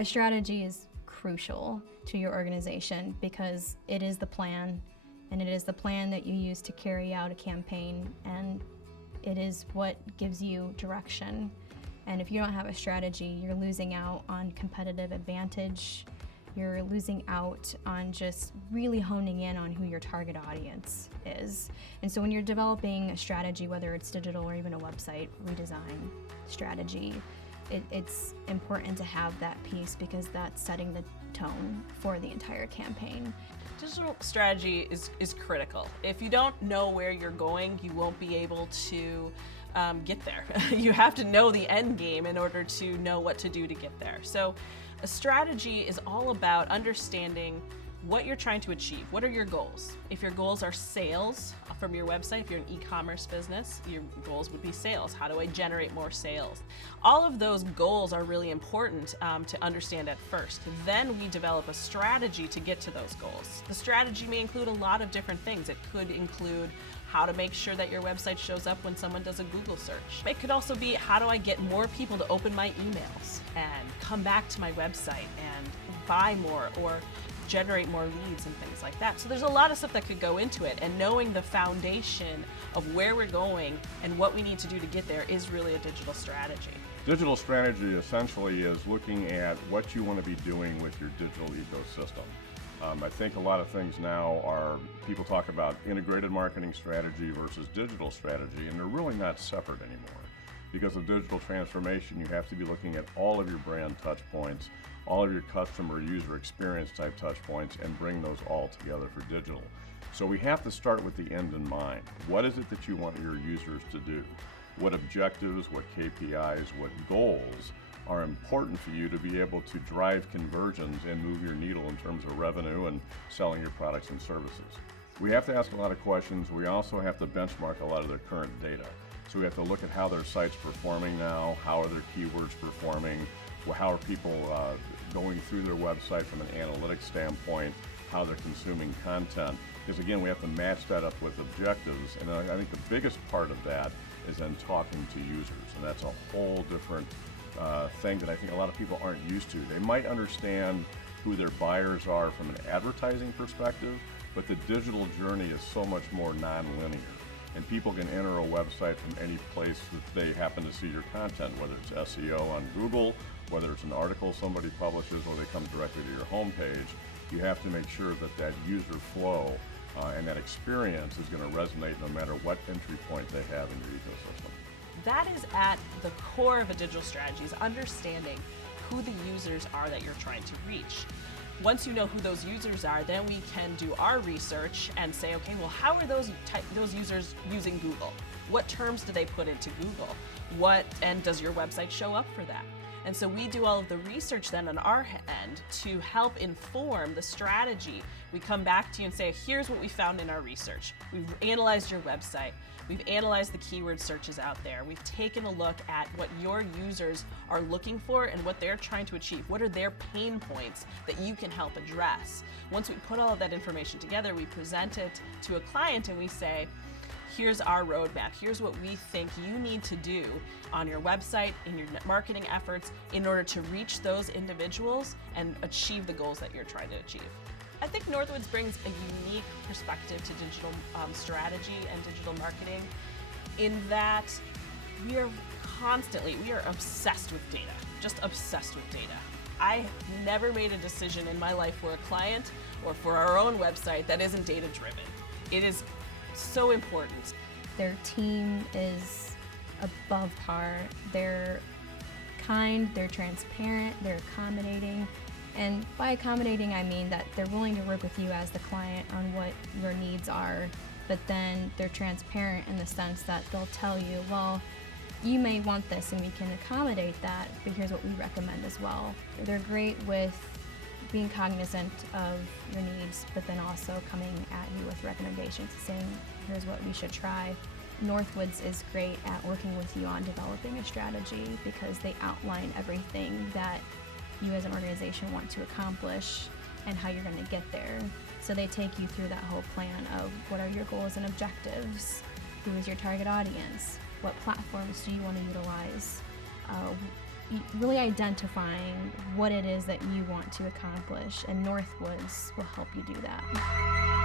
A strategy is crucial to your organization because it is the plan, and it is the plan that you use to carry out a campaign, and it is what gives you direction. And if you don't have a strategy, you're losing out on competitive advantage. You're losing out on just really honing in on who your target audience is. And so when you're developing a strategy, whether it's digital or even a website redesign strategy, it's important to have that piece because that's setting the tone for the entire campaign. Digital strategy is critical. If you don't know where you're going, you won't be able to get there. You have to know the end game in order to know what to do to get there. So a strategy is all about understanding what you're trying to achieve. What are your goals? If your goals are sales from your website, if you're an e-commerce business, your goals would be sales. How do I generate more sales? All of those goals are really important to understand at first. Then we develop a strategy to get to those goals. The strategy may include a lot of different things. It could include how to make sure that your website shows up when someone does a Google search. It could also be, how do I get more people to open my emails and come back to my website and buy more or generate more leads and things like that. So there's a lot of stuff that could go into it, and knowing the foundation of where we're going and what we need to do to get there is really a digital strategy. Digital strategy essentially is looking at what you want to be doing with your digital ecosystem. I think a lot of things now are, people talk about integrated marketing strategy versus digital strategy, and they're really not separate anymore. Because of digital transformation, you have to be looking at all of your brand touch points, all of your customer user experience type touch points, and bring those all together for digital. So we have to start with the end in mind. What is it that you want your users to do? What objectives, what KPIs, what goals are important for you to be able to drive conversions and move your needle in terms of revenue and selling your products and services? We have to ask a lot of questions. We also have to benchmark a lot of their current data. So we have to look at how their site's performing now, how are their keywords performing, how are people going through their website from an analytics standpoint, how they're consuming content. Because again, we have to match that up with objectives, and I think the biggest part of that is then talking to users, and that's a whole different thing that I think a lot of people aren't used to. They might understand who their buyers are from an advertising perspective, but the digital journey is so much more non-linear. And people can enter a website from any place that they happen to see your content, whether it's SEO on Google, whether it's an article somebody publishes, or they come directly to your homepage. You have to make sure that that user flow and that experience is going to resonate no matter what entry point they have in your ecosystem. That is at the core of a digital strategy, is understanding who the users are that you're trying to reach. Once you know who those users are, then we can do our research and say, okay, well, how are those users using Google? What terms do they put into Google? And does your website show up for that? And so we do all of the research then on our end to help inform the strategy. We come back to you and say, here's what we found in our research. We've analyzed your website. We've analyzed the keyword searches out there. We've taken a look at what your users are looking for and what they're trying to achieve. What are their pain points that you can help address? Once we put all of that information together, we present it to a client and we say, here's our roadmap. Here's what we think you need to do on your website, in your marketing efforts, in order to reach those individuals and achieve the goals that you're trying to achieve. I think Northwoods brings a unique perspective to digital strategy and digital marketing in that we are obsessed with data, just obsessed with data. I never made a decision in my life for a client or for our own website that isn't data driven. It is so important. Their team is above par. They're kind, they're transparent, they're accommodating. And by accommodating, I mean that they're willing to work with you as the client on what your needs are, but then they're transparent in the sense that they'll tell you, well, you may want this and we can accommodate that, but here's what we recommend as well. They're great with being cognizant of your needs, but then also coming at you with recommendations, saying, here's what we should try. Northwoods is great at working with you on developing a strategy because they outline everything that you as an organization want to accomplish and how you're going to get there. So they take you through that whole plan of what are your goals and objectives, who is your target audience, what platforms do you want to utilize, really identifying what it is that you want to accomplish, and Northwoods will help you do that.